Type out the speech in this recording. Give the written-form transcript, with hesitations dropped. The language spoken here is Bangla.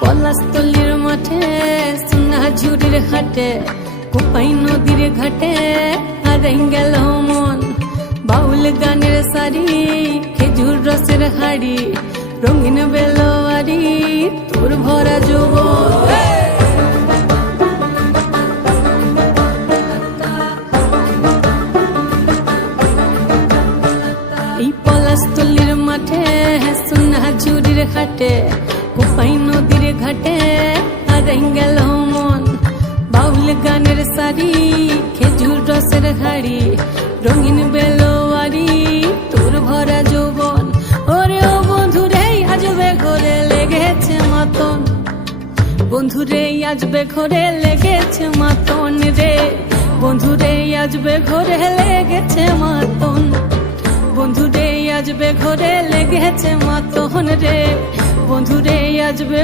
পলাশতলির মাঠে সোনা ঝুড়ির হাটে কোপাই নদীর ঘাটে হারাই গেল মন বাউল গানের শাড়ি খেজুর রসের হাড়ি রঙিন বেলোয়ারি তোর ভরা যৌবন এই পলাশতলির মাঠে সোনা ঝুড়ির হাটে কোপাই নদীর ঘাটে হারাই গেল মন বাউল গানের শাড়ি খেজুর রসের হাড়ি রঙিন বেলোয়ারি তোর ভরা যৌবন ওরে ও বন্ধুরে আজবে ঘরে লেগেছে মাতন বন্ধুরে আজবে ঘরে লেগেছে মাতন রে বন্ধুরে আজবে ঘরে লেগেছে মাতন বন্ধুরে আজবে ঘরে লেগেছে মাতন রে বন্ধুরে আজবে